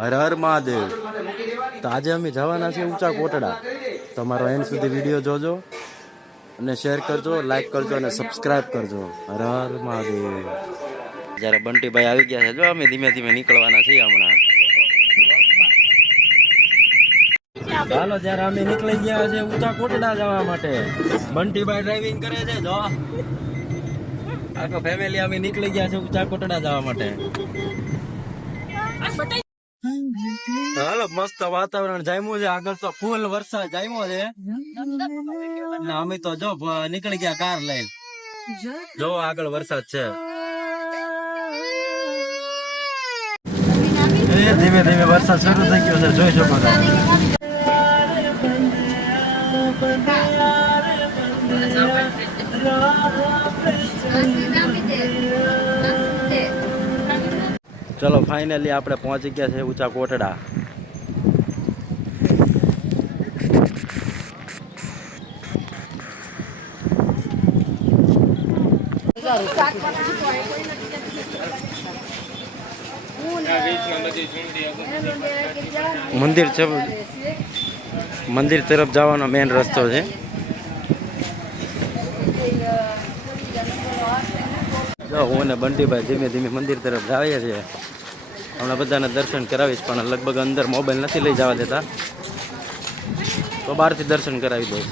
હર હર મહાદેવ. તો આજે અમે જવાના છીએ ઊંચા કોટડા. તમારો એન્ડ સુધી વિડીયો જોજો અને શેર કરજો, લાઈક કરજો અને સબસ્ક્રાઇબ કરજો. હર હર મહાદેવ. જ્યારે બંટીભાઈ આવી ગયા છે, જો અમે ધીમે ધીમે નીકળવાના છીએ હમણાં. ચાલો, જ્યારે અમે નીકળી ગયા છે ઊંચા કોટડા જવા માટે. બંટીભાઈ ડ્રાઇવિંગ કરે છે, જો આખો ફેમિલી અમે નીકળી ગયા છે ઊંચા કોટડા જવા માટે. હાલો, મસ્ત વાતાવરણ જામ્યું છે. આગળ તો ફૂલ વરસાદ જામ્યો છે. અમે તો જો નીકળી ગયા કાર લઈને. જો આગળ વરસાદ છે. ધીમે ધીમે વરસાદ શરૂ થઈ ગયો છે, જોઈ શકો છો. ચલો, ફાઇનલી આપણે પહોંચી ગયા છે ઊંચા કોટડા. મંદિર તરફ જવાનો મેન રસ્તો છે. હું અને બંટીભાઈ ધીમે ધીમે મંદિર તરફ જઈએ છીએ. હમણાં બધાને દર્શન કરાવીશ, પણ લગભગ અંદર મોબાઈલ નથી લઈ જવા દેતા, તો બહારથી દર્શન કરાવી દઈશ.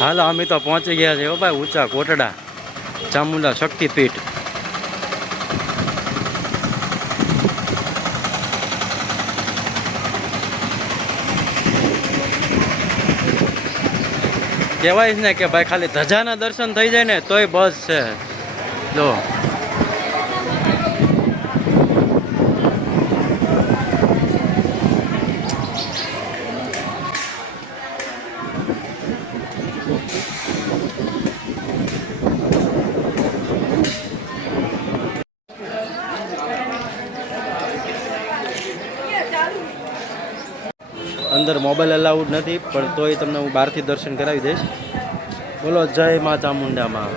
હાલો, અમે તો પહોંચી ગયા છે ભાઈ ઊંચા કોટડા, ચામુંડા શક્તિપીઠ. કહેવાય ને કે ભાઈ ખાલી ધજાના દર્શન થઈ જાય ને તોય બસ છે. જો અંદર મોબાઈલ અલાઉડ નથી, પણ તોય તમને હું બહારથી દર્શન કરાવી દઈશ. બોલો જય મા ચામુંડામાં.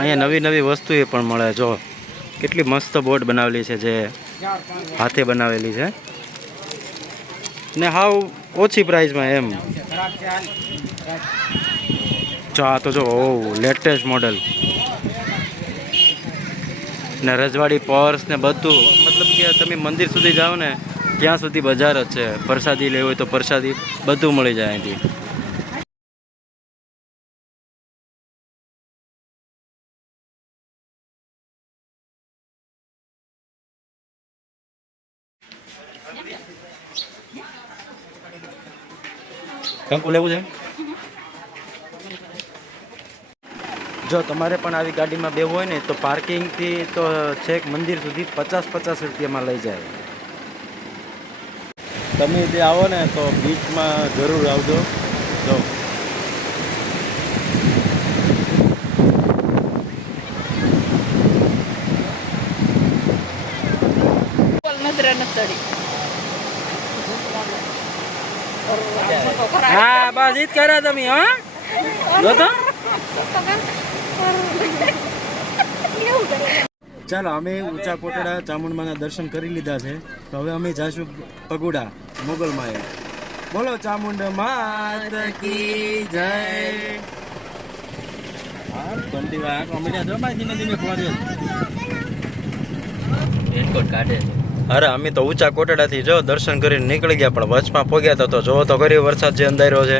અહીંયા નવી નવી વસ્તુ એ પણ મળે. જો કેટલી મસ્ત બોટ બનાવેલી છે, જે હાથે બનાવેલી છે ને હાવ ઓછી પ્રાઇસમાં એમ. જો આ તો જો લેટેસ્ટ મોડલ ને રજવાડી પર્સ ને બધું. મતલબ કે તમે મંદિર સુધી જાઓ ને ત્યાં સુધી બજાર જ છે. પ્રસાદી લેવી હોય તો પ્રસાદી બધું મળી જાય અહીંથી. કંકુ લેવું છે? જો તમારે પણ આવી ગાડીમાં બેવું હોય ને તો પાર્કિંગથી તો છેક મંદિર સુધી 50-50 રૂપિયામાં લઈ જાય. તમે જે આવો ને તો બીચમાં જરૂર આવજો. જો હા, બસ ઈ જ કર્યા તમે. હા, જો તો ચાલો, અમે ઊંચા કોટડા ચામુંડમાના દર્શન કરી લીધા છે. તો હવે અમે જઈશું પગોડા મોગલમાએ. બોલો ચામુંડા માત કી જય. બંટીભાઈ કોમેડિયા જો ભાઈ ધીમે ધીમે પહોંચે. રેનકોટ કાઢે. અરે અમે તો ઊંચા કોટડાથી જો દર્શન કરીને નીકળી ગયા, પણ વચમાં પહોંચ્યા તો જોવો તો કરી વરસાદ જે અંધાર્યો છે.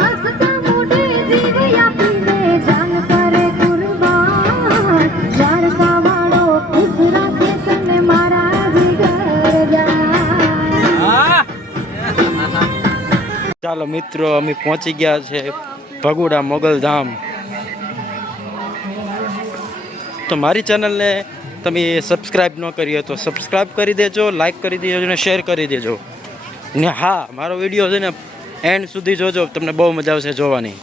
હસતા મોઢે જીવ્યા પીને જાન કરે કુરબાન. હાલો મિત્રો, અમે પહોંચી ગયા છે ભગુડા મોગલધામ. તો મારી ચેનલને તમે સબસ્ક્રાઈબ ન કરી હોય તો સબસ્ક્રાઈબ કરી દેજો, લાઈક કરી દેજો અને શેર કરી દેજો. ને હા, મારો વિડીયો છે ને એન્ડ સુધી જોજો, તમને બહુ મજા આવશે જોવાની.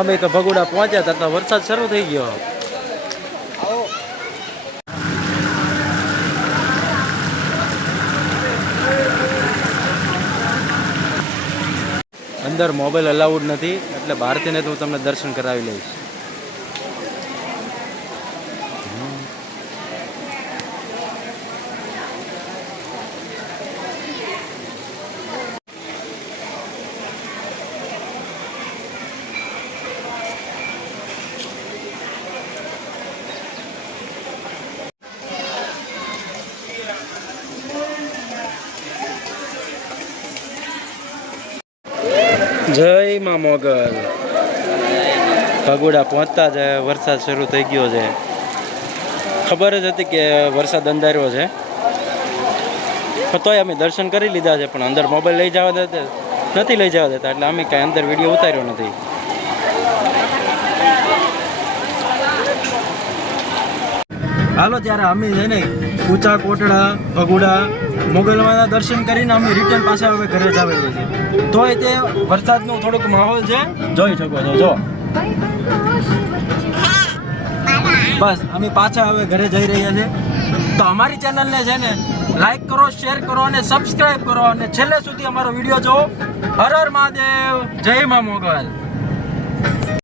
અમે તો ભગુડા પહોંચ્યા હતા તો વરસાદ શરૂ થઈ ગયો. અંદર મોબાઈલ અલાઉડ નથી, એટલે બહારથી ને તો હું તમને દર્શન કરાવી લઈશ. જય માં મોગલ. ભગુડા પહોંચતા જ વરસાદ શરૂ થઈ ગયો છે. ખબર જ હતી કે વરસાદ અંધાર્યો છે, તોય અમે દર્શન કરી લીધા છે. પણ અંદર મોબાઈલ લઈ જવા દેતા નથી, લઈ જવા દેતા, એટલે અમે કાંઈ અંદર વિડીયો ઉતાર્યો નથી. હાલો ત્યારે અમે છે ને ઊંચા કોટડા ભગુડા મોગલમાના દર્શન કરીને અમે રિટર્ન પાછા હવે ઘરે જ આવેલી છે. તોય તે વરસાદનો થોડોક માહોલ છે, જોઈ શકો છો. જો બસ અમે પાછા હવે ઘરે જઈ રહ્યા છે. તો અમારી ચેનલને છે ને લાઈક કરો, શેર કરો અને સબસ્ક્રાઈબ કરો, અને છેલ્લે સુધી અમારો વિડીયો જોવો. હર હર મહાદેવ, જય મા મોગલ.